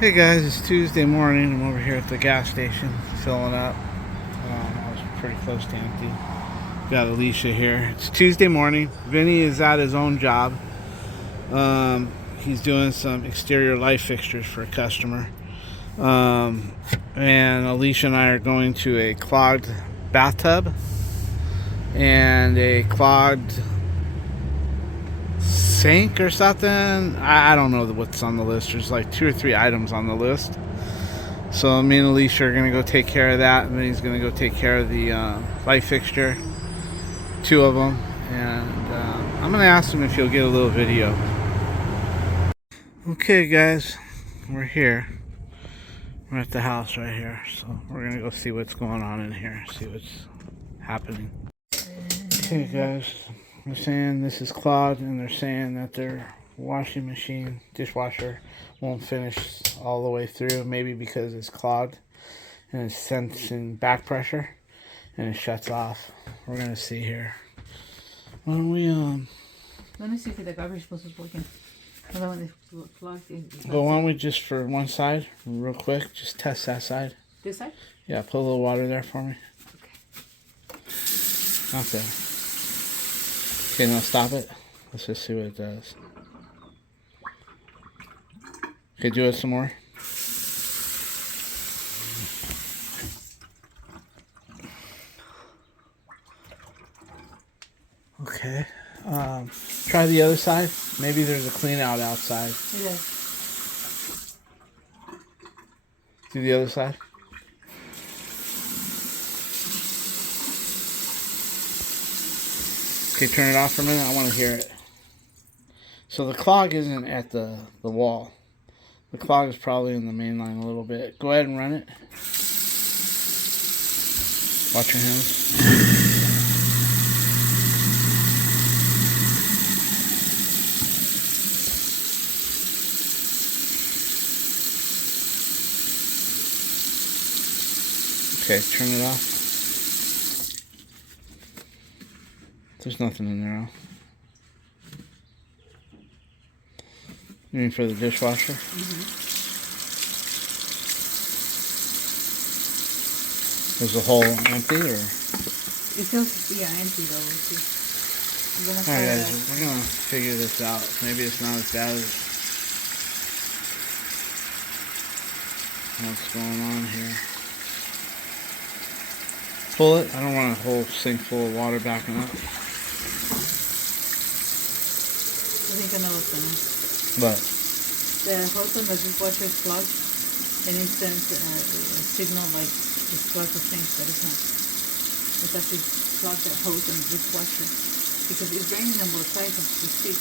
Hey guys, it's Tuesday morning. I'm over here at the gas station filling up. I was pretty close to empty. Got Alicia here. It's Tuesday morning. Vinny is at his own job. He's doing some exterior light fixtures for a customer. And Alicia and I are going to a clogged bathtub and a clogged sink or something. I don't know what's on the list. There's like 2 or 3 items on the list. So me and Alicia are gonna go take care of that, and then he's gonna go take care of the light fixture, 2 of them, and I'm gonna ask him if he'll get a little video. Okay, guys, we're here. We're at the house right here, so we're gonna go see what's going on in here, see what's happening. Okay, guys. They're saying this is clogged, and they're saying that their washing machine, dishwasher, won't finish all the way through, maybe because it's clogged and it's sensing back pressure and it shuts off. We're gonna see here. Why don't we Let me see if the garbage disposal is working. Well, when it's plugged in. Well, why don't we just for one side, real quick, just test that side. This side? Yeah, put a little water there for me. Okay. Not there. Okay, now stop it. Let's just see what it does. Okay, do it some more. Okay. Try the other side. Maybe there's a clean out outside. Yeah. Do the other side. Okay, turn it off for a minute. I want to hear it. So the clog isn't at the wall. The clog is probably in the main line a little bit. Go ahead and run it. Watch your hands. Okay, turn it off. There's nothing in there, huh? You mean for the dishwasher? Mm-hmm. Is the hole empty, or? It feels, yeah, empty though. Alright guys, we're gonna figure this out. Maybe it's not as bad as what's going on here. Pull it. I don't want a whole sink full of water backing up. I think I know what's going on. But The hose on the dishwasher is clogged, and it sends a signal like it's clogged the sink, but it's not. It's actually clogged that hose in the dishwasher because it's draining on both sides of the seat.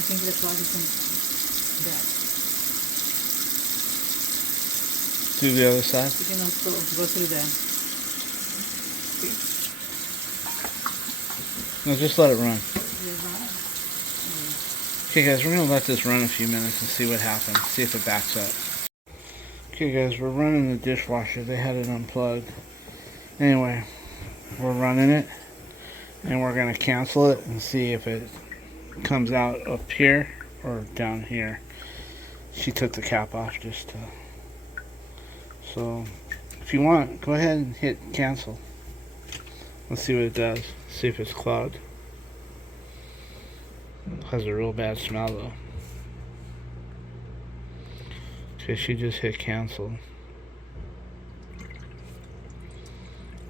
I think the clog isn't bad. do the other side. You can also go through the. No, just let it run. Okay guys, we're going to let this run a few minutes and see what happens. See if it backs up. Okay guys, we're running the dishwasher. They had it unplugged. Anyway, we're running it. And we're going to cancel it and see if it comes out up here or down here. She took the cap off just to... So, if you want, go ahead and hit cancel. Let's see what it does. See if it's clogged. Has a real bad smell though. Okay, she just hit cancel.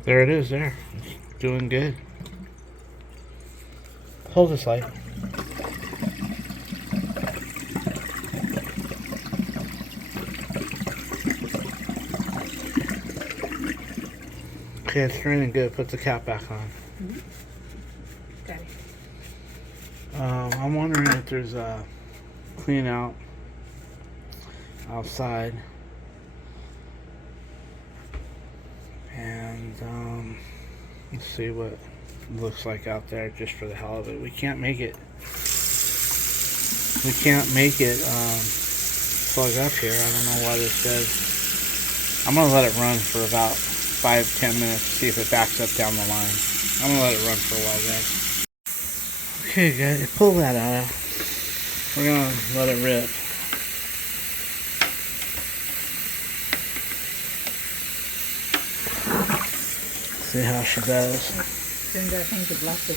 There it is there. It's doing good. Hold this light. Okay, it's running good. Put the cap back on. Mm-hmm. Got it. I'm wondering if there's a clean out outside, and let's see what it looks like out there just for the hell of it. We can't make it plug up here. I don't know why this says. I'm gonna let it run for about 5-10 minutes, see if it backs up down the line. I'm gonna let it run for a while, guys. Okay guys, pull that out. We're gonna let it rip. See how she does. Then I think the plastic.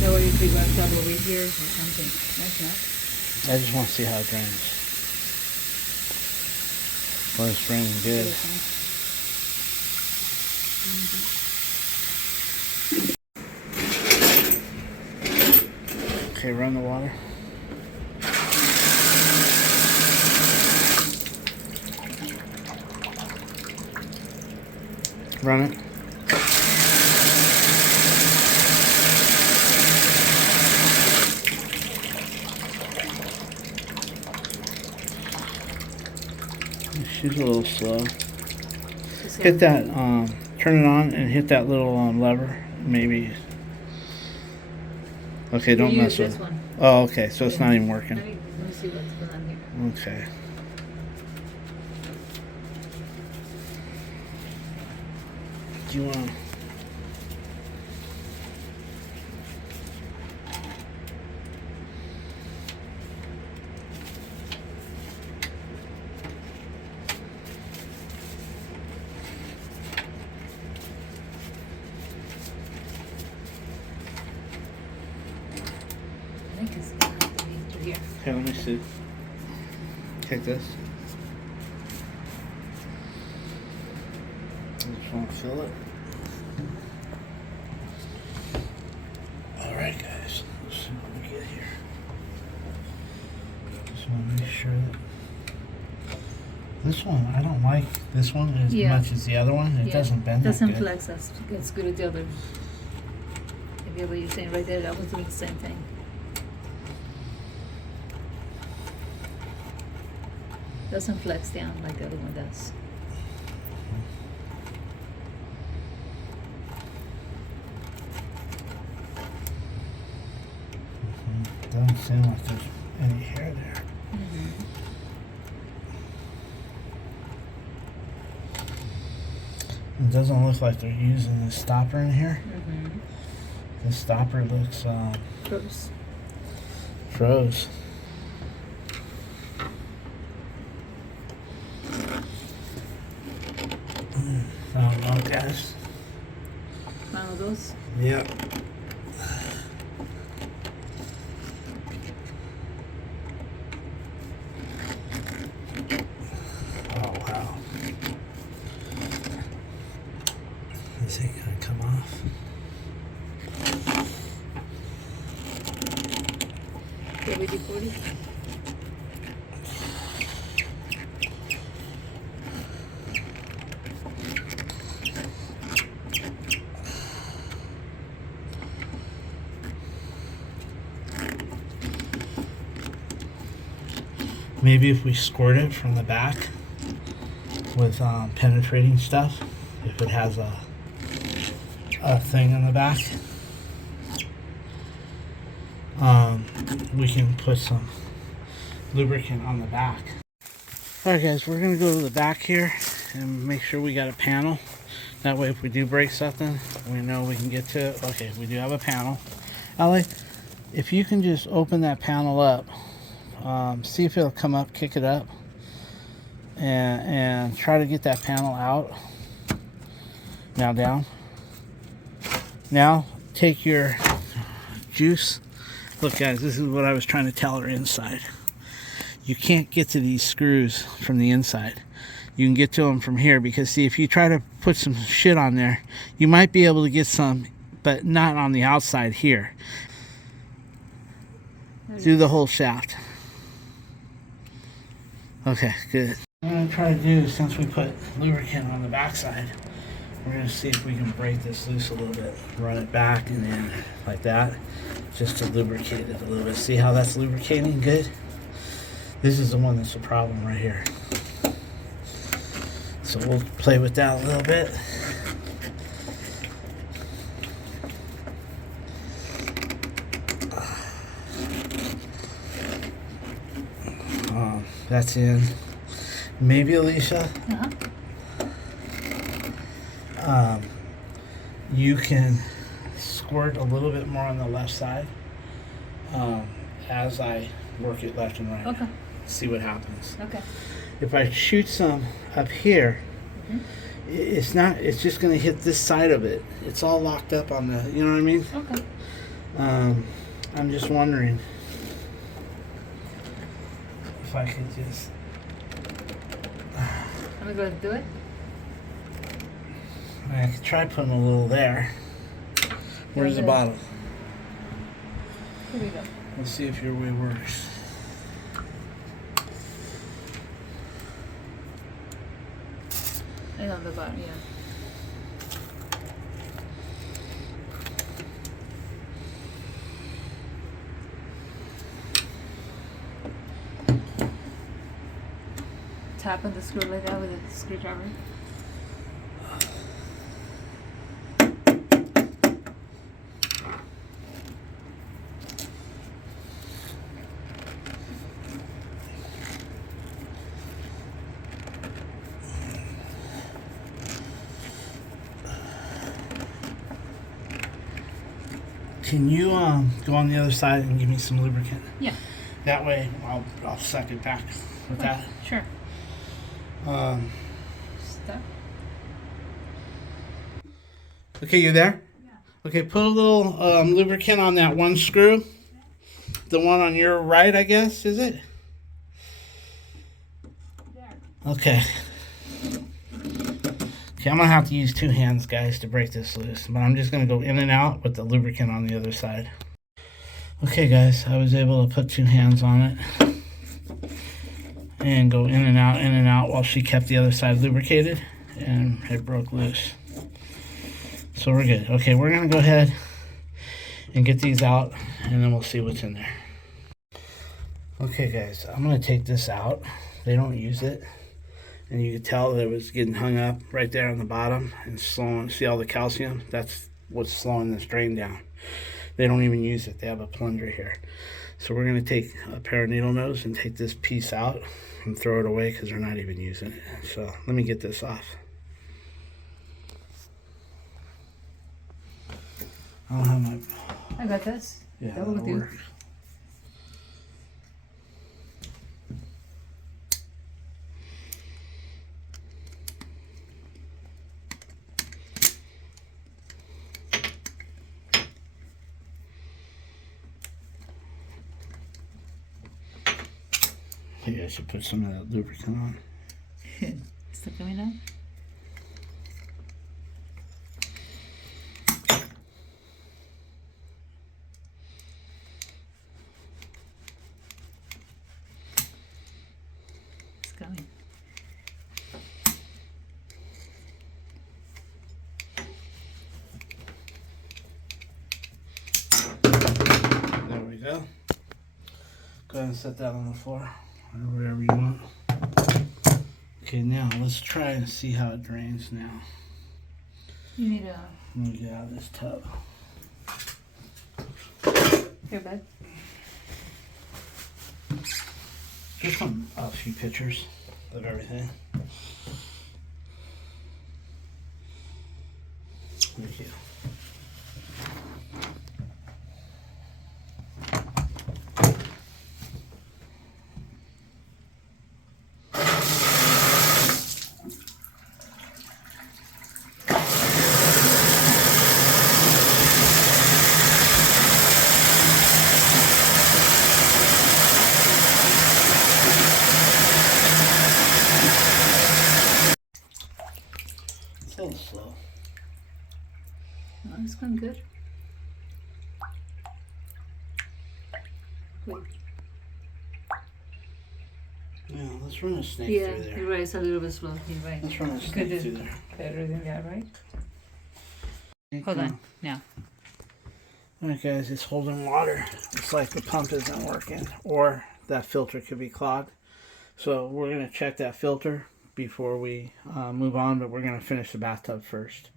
So what is the bathtub over here or something? That's not. I just want to see how it drains. Well, it's draining good. Okay, run the water. Run it. She's a little slow. Hit that, turn it on and hit that little lever. Maybe. Okay, don't mess with it. One. Oh, okay, so it's not even working. Let me see what's going on here. Okay. Do you want to? I think it's going to have to be through here. Here, let me see. Take this. I just want to fill it. Alright, guys. Let's see what we get here. Just want to make sure that. This one, I don't like this one as much as the other one. It doesn't bend. It doesn't that good. flex as good as the other. If you what you're saying right there, I was doing the same thing. Doesn't flex down like the other one does. Doesn't seem like there's any hair there. It doesn't look like they're using the stopper in here. The stopper looks froze. I don't know, guys. One of those? Yep. Oh, wow. This ain't gonna come off. WD-40? Maybe if we squirt it from the back with penetrating stuff, if it has a thing in the back, we can put some lubricant on the back. Alright guys, we're going to go to the back here and make sure we got a panel. That way if we do break something, we know we can get to it. Okay, we do have a panel. Allie, if you can just open that panel up, see if it'll come up, kick it up, and try to get that panel out. Now down. Now take your juice. Look guys, this is what I was trying to tell her inside. You can't get to these screws from the inside. You can get to them from here because see, if you try to put some shit on there, you might be able to get some, but not on the outside here. Do the whole shaft. Okay, good. What I'm going to try to do, since we put lubricant on the backside, we're going to see if we can break this loose a little bit. Run it back and then like that, just to lubricate it a little bit. See how that's lubricating good? This is the one that's the problem right here. So we'll play with that a little bit. That's in. Maybe Alicia. You can squirt a little bit more on the left side as I work it left and right. Okay. See what happens. Okay. If I shoot some up here, It's not. It's just gonna hit this side of it. It's all locked up on the. You know what I mean? Okay. I'm just wondering if I could just. Let me go do it. I could try putting a little there. Where's the bottle? Here we go. Let's see if your way works. It's on the bottom, yeah. Tap on the screw like that with a screwdriver. Can you go on the other side and give me some lubricant? Yeah. That way, I'll suck it back with that. Sure. Stop. Okay, you there? Yeah. Okay, put a little lubricant on that one screw. The one on your right, I guess, is it? There. Okay. Okay, I'm gonna have to use two hands, guys, to break this loose. But I'm just gonna go in and out with the lubricant on the other side. Okay, guys, I was able to put two hands on it and go in and out while she kept the other side lubricated, and it broke loose. So we're good. Okay, we're gonna go ahead and get these out, and then we'll see what's in there. Okay, guys, I'm gonna take this out. They don't use it. And you could tell that it was getting hung up right there on the bottom and slowing. See all the calcium? That's what's slowing this drain down. They don't even use it. They have a plunger here. So we're going to take a pair of needle nose and take this piece out and throw it away because they're not even using it. So let me get this off. I don't have my... I got this. Yeah, That will that'll do. work. Maybe I should put some of that lubricant on. Still coming out? It's coming. There we go. Go ahead and set that on the floor. Or wherever you want. Okay, now let's try and see how it drains now. You need a... Let me get out of this tub. Here, bud. Just a few pictures of everything. Thank you. It's a little slow. Oh, it's going good. Wait. Yeah, let's run a snake Yeah, through there. you're right. It's a little bit slow. You're right. Let's run a You snake could do through there. better than that, right? Okay, Hold come on. Now. Alright guys, it's holding water. It's like the pump isn't working, or that filter could be clogged. So we're going to check that filter before we move on, but we're going to finish the bathtub first.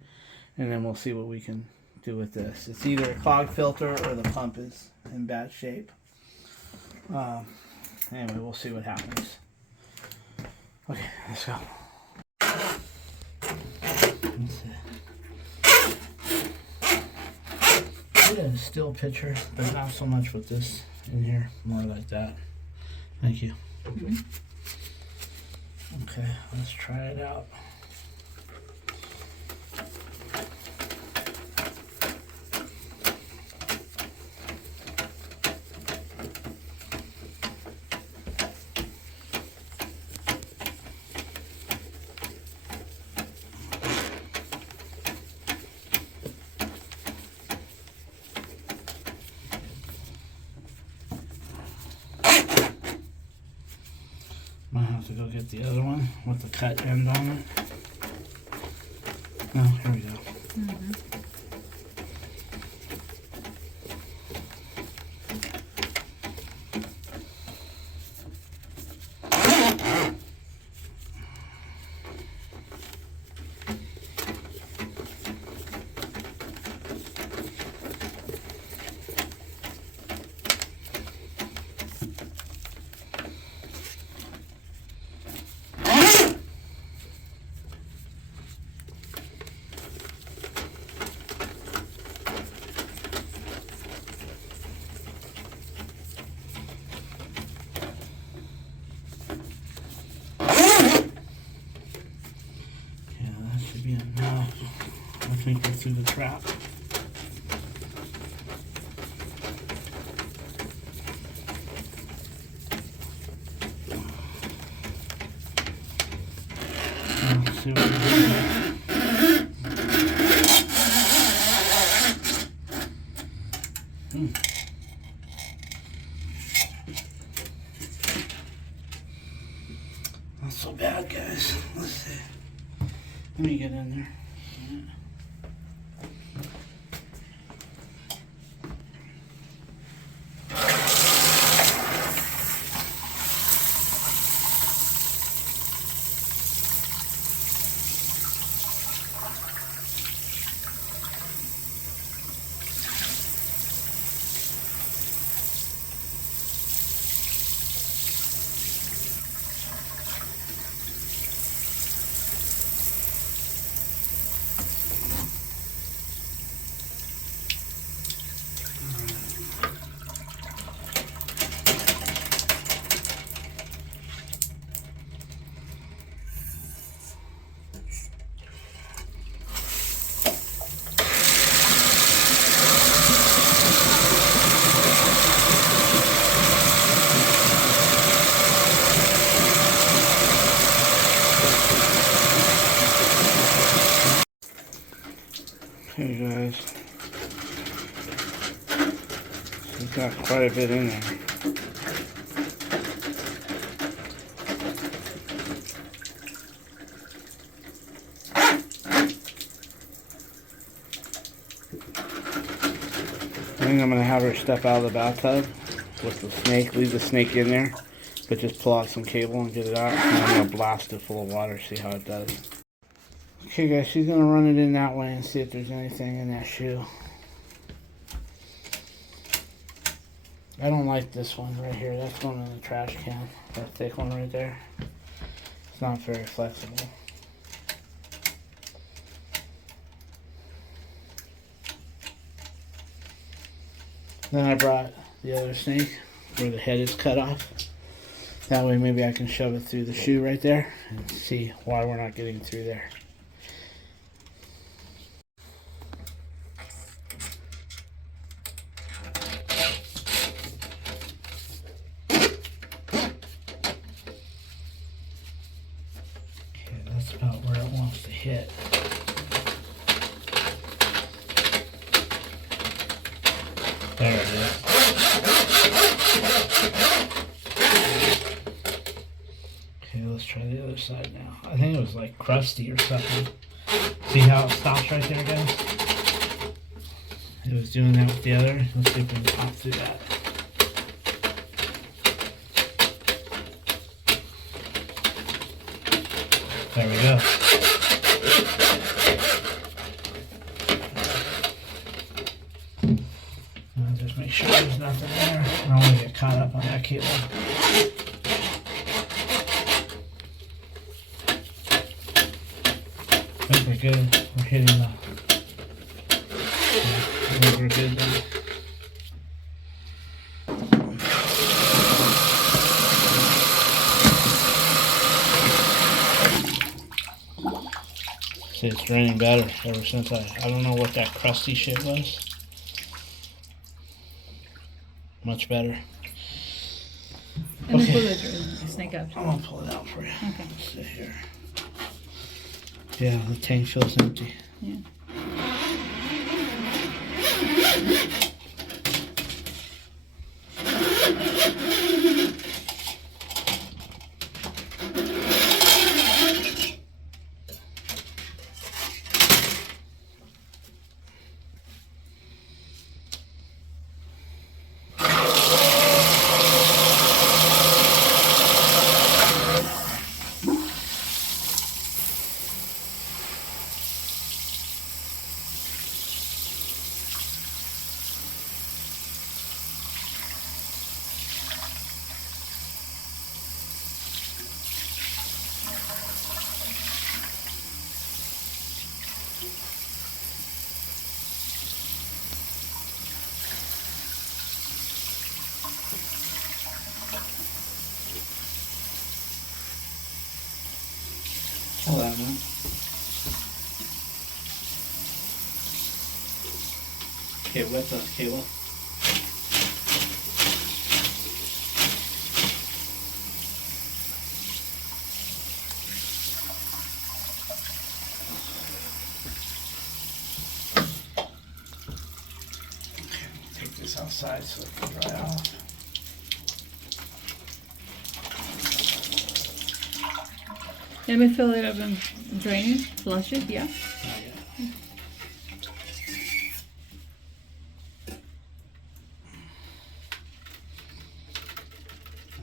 And then we'll see what we can do with this. It's either a clogged filter or the pump is in bad shape. Anyway, we'll see what happens. Okay, let's go. Let's see. I did a still picture, but not so much with this in here. More like that. Thank you. Mm-hmm. Okay, let's try it out. Might have to go get the other one with the cut end on it. Oh, here we go. Mm-hmm. I think we're through the trap. Let's see what we do. Not so bad, guys. Let's see. Let me get in there. Okay guys, we've got quite a bit in there. I think I'm going to have her step out of the bathtub with the snake, leave the snake in there, but just pull out some cable and get it out, and I'm going to blast it full of water, see how it does. Okay guys, she's going to run it in that way and see if there's anything in that shoe. I don't like this one right here. That's going in the trash can. That thick one right there. It's not very flexible. Then I brought the other snake where the head is cut off. That way maybe I can shove it through the shoe right there and see why we're not getting through there. That's about where it wants to hit. There it is. Okay, let's try the other side now. I think it was like crusty or something. See how it stops right there, guys? It was doing that with the other. Let's see if we can pop through that. There we go. Now just make sure there's nothing there. I don't want to get caught up on that cable. I think we're good. We're hitting the... I think we're good then. See, it's raining better ever since I don't know what that crusty shit was. Much better. And then pull the snake out. I'm gonna pull it out for you. Okay. Let's see here. Yeah, the tank feels empty. Yeah. Hold on a minute. Okay, wet the cable. Take this outside so it can dry off. Let me fill it up and drain it, flush it, yeah? Not yet.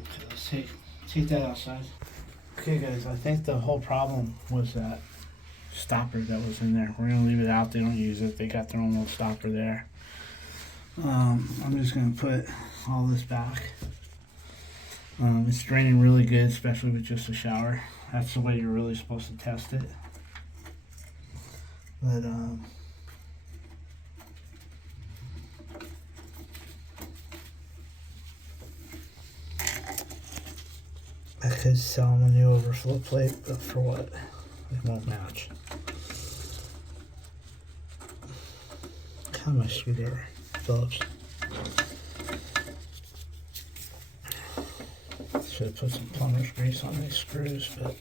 Okay, let's take that outside. Okay guys, I think the whole problem was that stopper that was in there. We're gonna leave it out, they don't use it, they got their own little stopper there. I'm just gonna put all this back. It's draining really good, especially with just a shower. That's the way you're really supposed to test it. But I could sell them a new overflow plate, but for what? It won't match. How my screwdriver? Phillips. Should have put some plumber's grease on these screws, but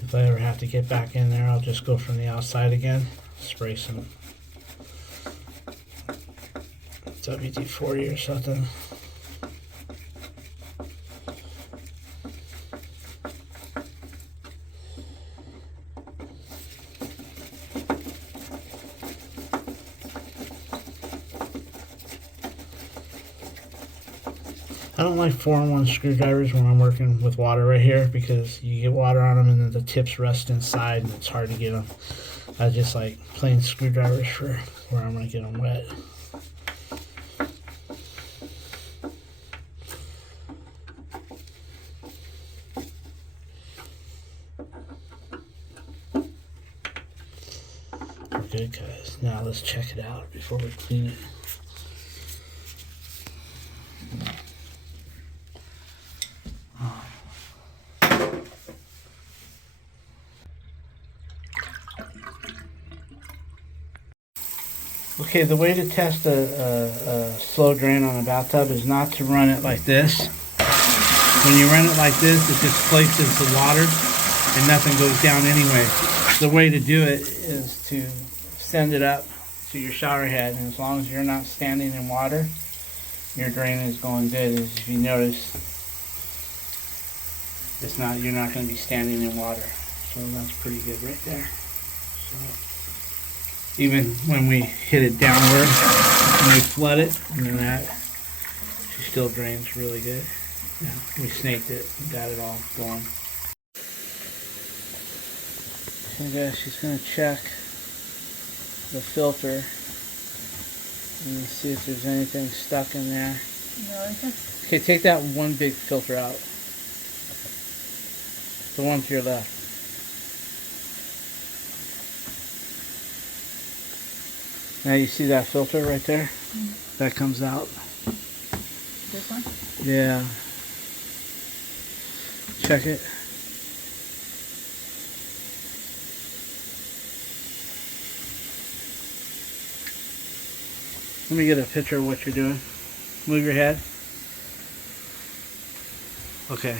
if I ever have to get back in there, I'll just go from the outside again, spray some WD-40 or something. I don't like 4-in-1 screwdrivers when I'm working with water right here because you get water on them and then the tips rest inside and it's hard to get them. I just like plain screwdrivers for where I'm going to get them wet. We're good, guys. Now let's check it out before we clean it. Okay, the way to test a slow drain on a bathtub is not to run it like this. When you run it like this, it just places the water and nothing goes down anyway. The way to do it is to send it up to your shower head, and as long as you're not standing in water, your drain is going good. As if you notice, you're not going to be standing in water. So that's pretty good right there. So even when we hit it downward and we flood it, and then that, she still drains really good. Yeah, we snaked it and got it all going. So guys, she's going to check the filter and see if there's anything stuck in there. No, okay, take that one big filter out. The one to your left. Now you see that filter right there? Mm-hmm. That comes out. This one? Yeah. Check it. Let me get a picture of what you're doing. Move your head. Okay.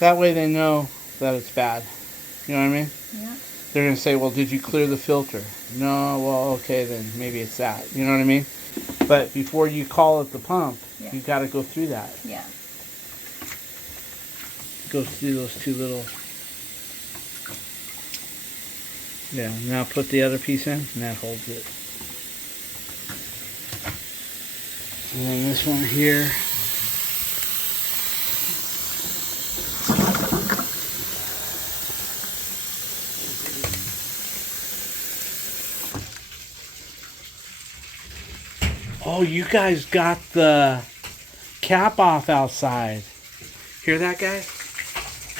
That way they know that it's bad. You know what I mean? Yeah. They're going to say, well, did you clear the filter? No, well, okay, then maybe it's that. You know what I mean? But before you call it the pump, you got to go through that. Yeah. Go through those two little... Yeah, now put the other piece in, and that holds it. And then this one here. Oh, you guys got the cap off outside. Hear that, guys?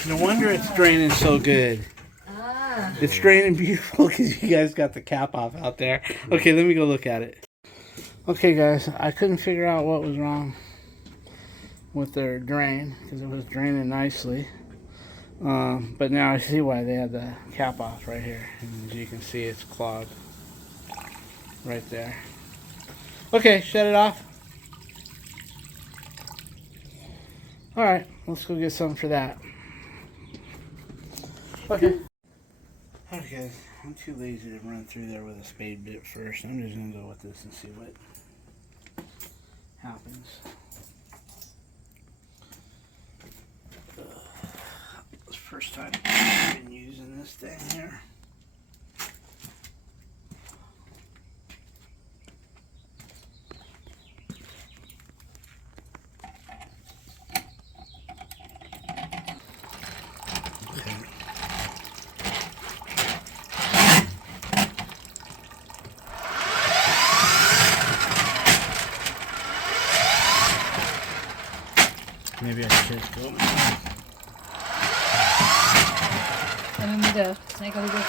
No wonder it's draining so good. It's draining beautiful because you guys got the cap off out there. Okay, let me go look at it. Okay, guys, I couldn't figure out what was wrong. with their drain because it was draining nicely. But now I see why they had the cap off right here. And as you can see, it's clogged right there. Okay, shut it off. Alright, let's go get some for that. Okay. Okay, guys, I'm too lazy to run through there with a spade bit first. I'm just going to go with this and see what happens. It's the first time I've been using this thing here. Maybe I should just go. I don't need a snake over there.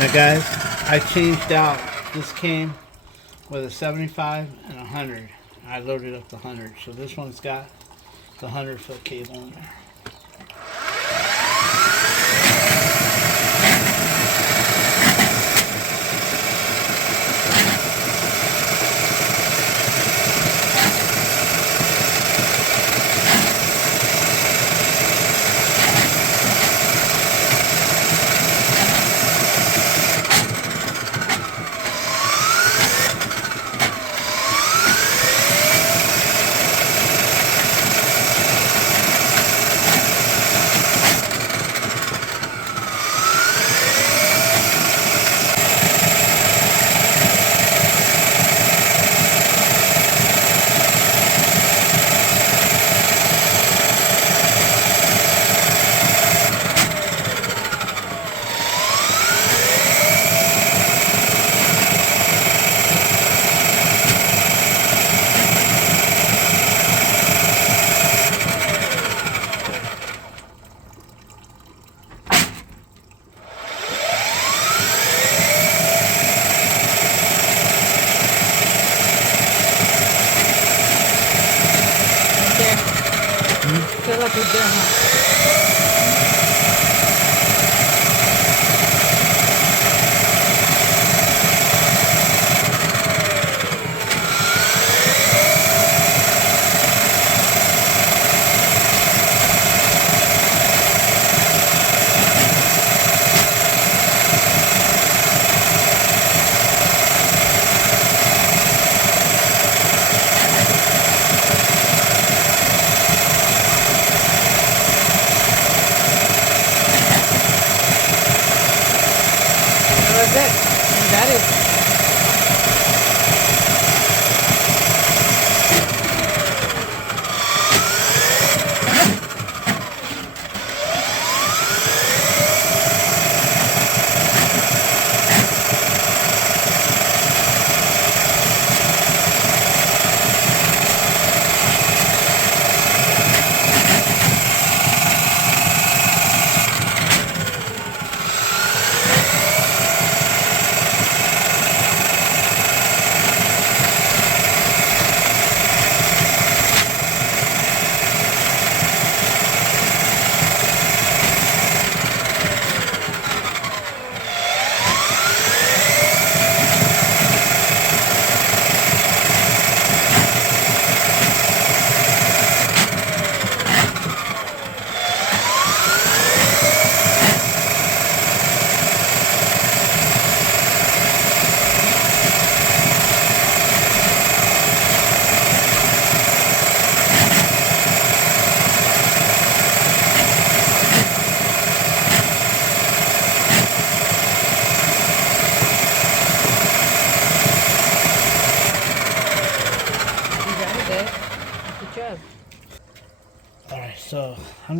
Now guys, I changed out. This came with a 75 and a 100. I loaded up the 100. So this one's got the 100-foot cable in there. Fill up with there,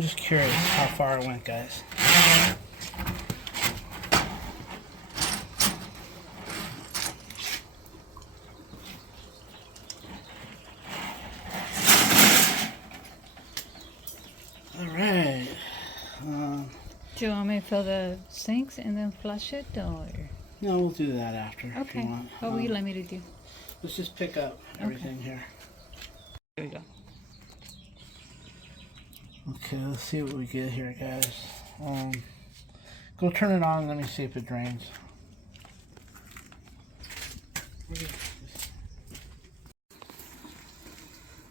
I'm just curious how far it went, guys. All right. Do you want me to fill the sinks and then flush it, or? No, we'll do that after if Okay. you want. What would you like me to do? Let's just pick up everything here. Here we go. Okay, let's see what we get here, guys. Go turn it on and let me see if it drains.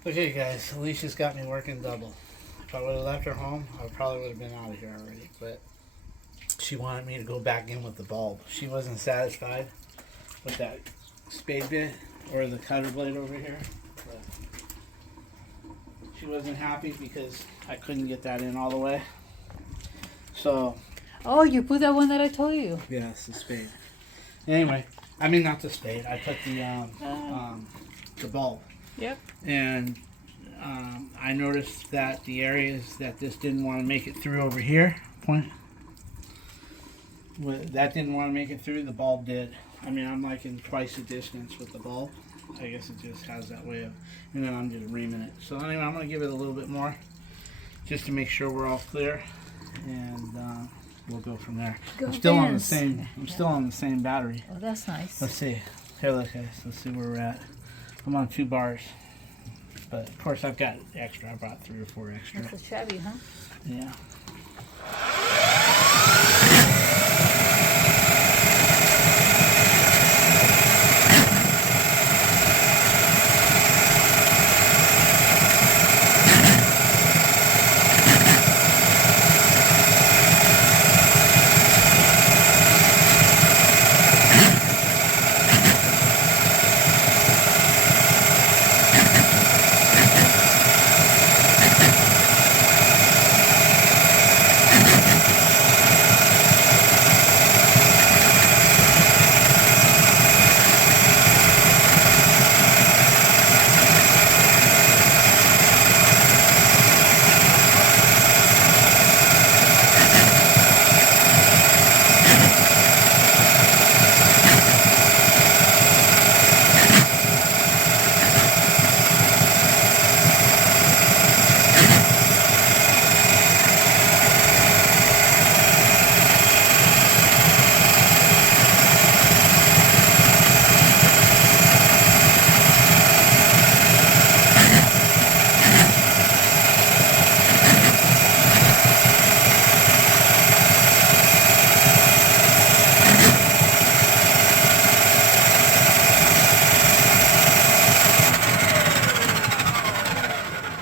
Okay, guys, Alicia's got me working double. If I would have left her home, I probably would have been out of here already. But she wanted me to go back in with the bulb. She wasn't satisfied with that spade bit or the cutter blade over here. But she wasn't happy because I couldn't get that in all the way. So. Oh, you put that one that I told you. Yes, the spade. Anyway, I mean not the spade. I put the bulb. Yep. And I noticed that the areas that this didn't want to make it through over here, that didn't want to make it through, the bulb did. I mean, I'm like in twice the distance with the bulb. I guess it just has that way of, and then I'm just reaming it. So anyway, I'm going to give it a little bit more just to make sure we're all clear, and we'll go from there. I'm still on the same battery. Oh, that's nice. Let's see. Here, look, guys. Let's see where we're at. I'm on 2 bars. But, of course, I've got extra. I brought 3 or 4 extra. That's a Chevy, huh? Yeah.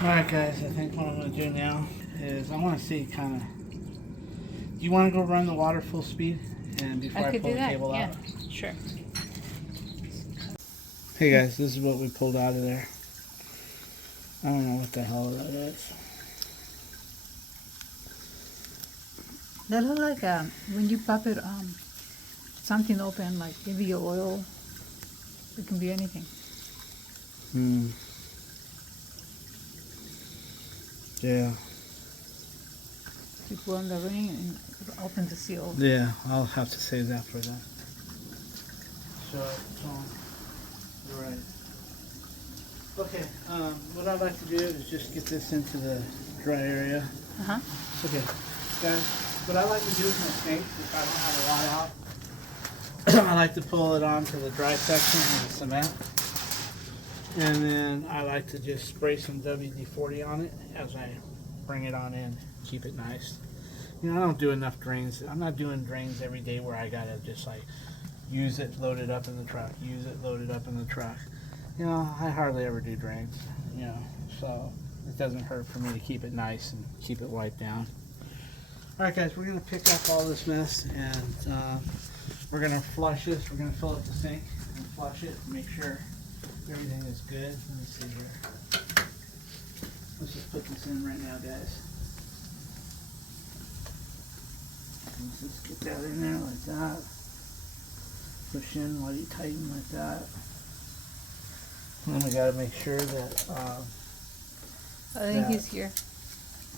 Alright guys, I think what I'm going to do now is I want to see kind of, do you want to go run the water full speed and before I pull the cable out? Yeah, sure. Hey guys, this is what we pulled out of there. I don't know what the hell that is. That look like when you pop it, something open, like maybe your oil. It can be anything. Yeah. You put on the ring and open the seal. Yeah, I'll have to save that for that. So it's on. Alright. Okay, what I'd like to do is just get this into the dry area. Uh-huh. Okay, guys, what I like to do with my sinks, if I don't have a lot out, I like to pull it onto the dry section of the cement. And then I like to just spray some WD-40 on it as I bring it on in, keep it nice. You know, I don't do enough drains. I'm not doing drains every day where I gotta just like use it, load it up in the truck, use it, load it up in the truck. You know, I hardly ever do drains, you know, so it doesn't hurt for me to keep it nice and keep it wiped down. Alright guys, we're going to pick up all this mess and we're going to flush this. We're going to fill up the sink and flush it and make sure everything is good. Let me see here. Let's just put this in right now, guys. Let's just get that in there like that. Push in while you tighten like that. And then we got to make sure that I think he's here.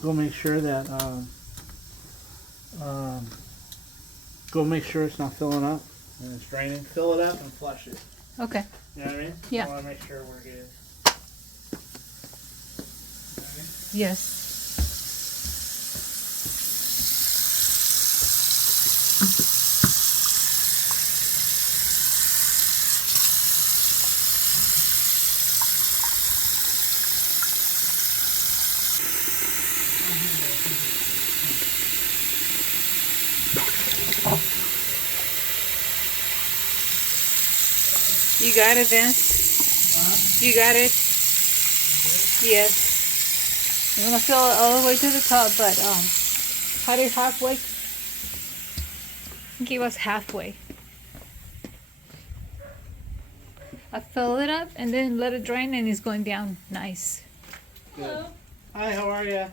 go make sure that go make sure it's not filling up and it's draining. Fill it up and flush it. Okay. You know what I mean? Yeah. I want to make sure we're good. You know what I mean? Yes. You got it, Vince? You got it? Yes. I'm gonna fill it all the way to the top, but cut it halfway. Give us halfway. I fill it up and then let it drain, and it's going down nice. Good. Hello. Hi, how are you?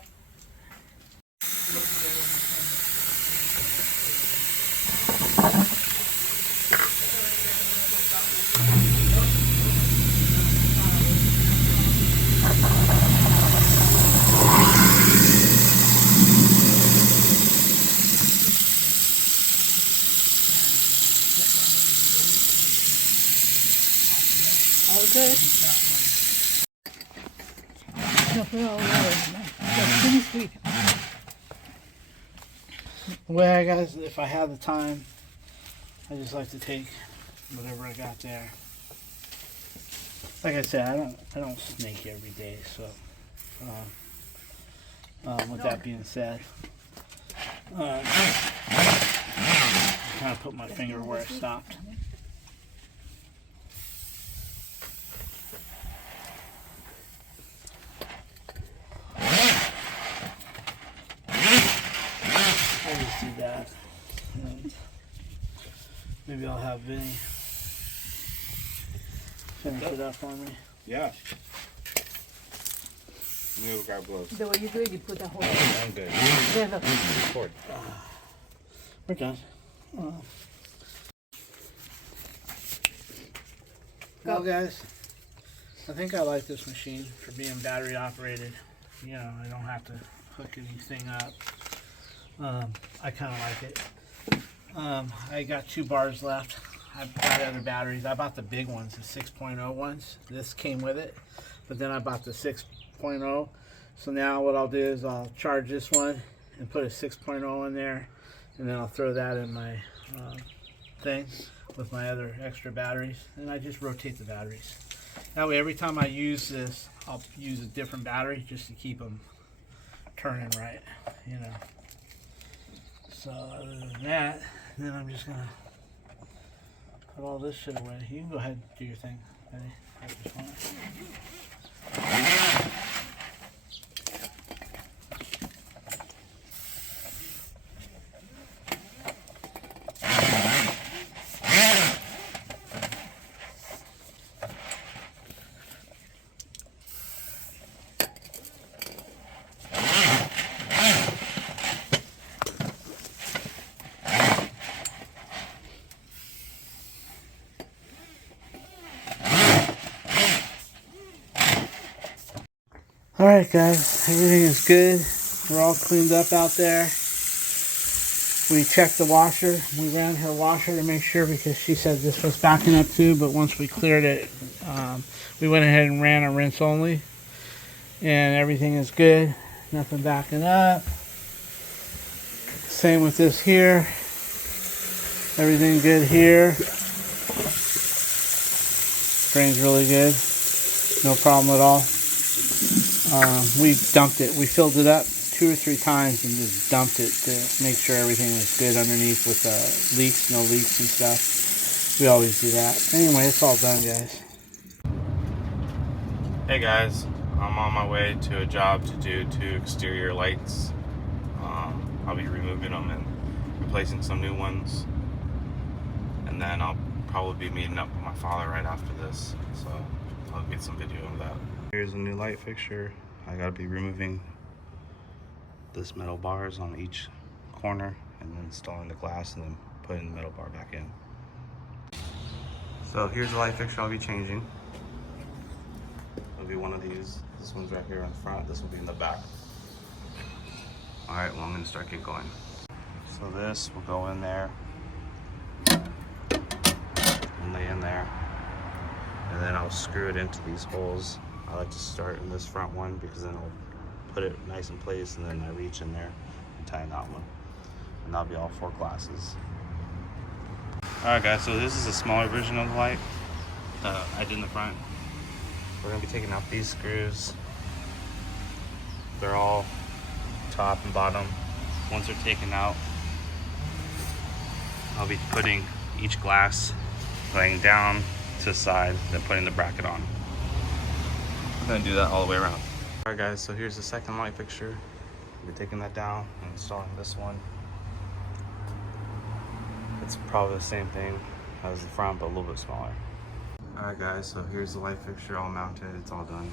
All good. No, put it all over. That's pretty sweet. Well, guys, if I have the time, I just like to take whatever I got there. Like I said, I don't snake every day, so with that being said, I kind of put my finger where it stopped. I just do that. And maybe I'll have Vinny finish it up for me. Yeah. Let me grab gloves. The way you do it, you put the whole I'm good. there, look. Record. We're done. Well, guys, I think I like this machine for being battery operated. You know, I don't have to hook anything up. I kind of like it. I got 2 bars left. I've got other batteries. I bought the big ones, the 6.0 ones. This came with it, but then I bought the 6.0. So now what I'll do is I'll charge this one and put a 6.0 in there, and then I'll throw that in my thing with my other extra batteries, and I just rotate the batteries. That way every time I use this, I'll use a different battery just to keep them turning right, you know. So other than that, then I'm just gonna put all this shit away. You can go ahead and do your thing, Eddie. I just want it. Alright guys, everything is good. We're all cleaned up out there. We checked the washer. We ran her washer to make sure because she said this was backing up too, but once we cleared it, we went ahead and ran a rinse only. And everything is good. Nothing backing up. Same with this here. Everything good here. Drains really good. No problem at all. We dumped it. We filled it up 2 or 3 times and just dumped it to make sure everything was good underneath with leaks, no leaks and stuff. We always do that. Anyway, it's all done, guys. Hey guys, I'm on my way to a job to do 2 exterior lights. I'll be removing them and replacing some new ones. And then I'll probably be meeting up with my father right after this. So I'll get some video of that. Here's a new light fixture. I gotta be removing this metal bars on each corner and then installing the glass and then putting the metal bar back in. So here's the light fixture I'll be changing. It'll be one of these. This one's right here in the front, this will be in the back. Alright, well I'm gonna start get going. So this will go in there and lay in there. And then I'll screw it into these holes. I like to start in this front one because then I'll put it nice in place, and then I reach in there and tighten that one. And that'll be all 4 glasses. Alright guys, so this is a smaller version of the light that I did in the front. We're gonna be taking out these screws. They're all top and bottom. Once they're taken out, I'll be putting each glass laying down to the side, then putting the bracket on. I'm gonna do that all the way around. Alright guys, so here's the second light fixture. We're taking that down and installing this one. It's probably the same thing as the front, but a little bit smaller. Alright guys, so here's the light fixture all mounted, it's all done.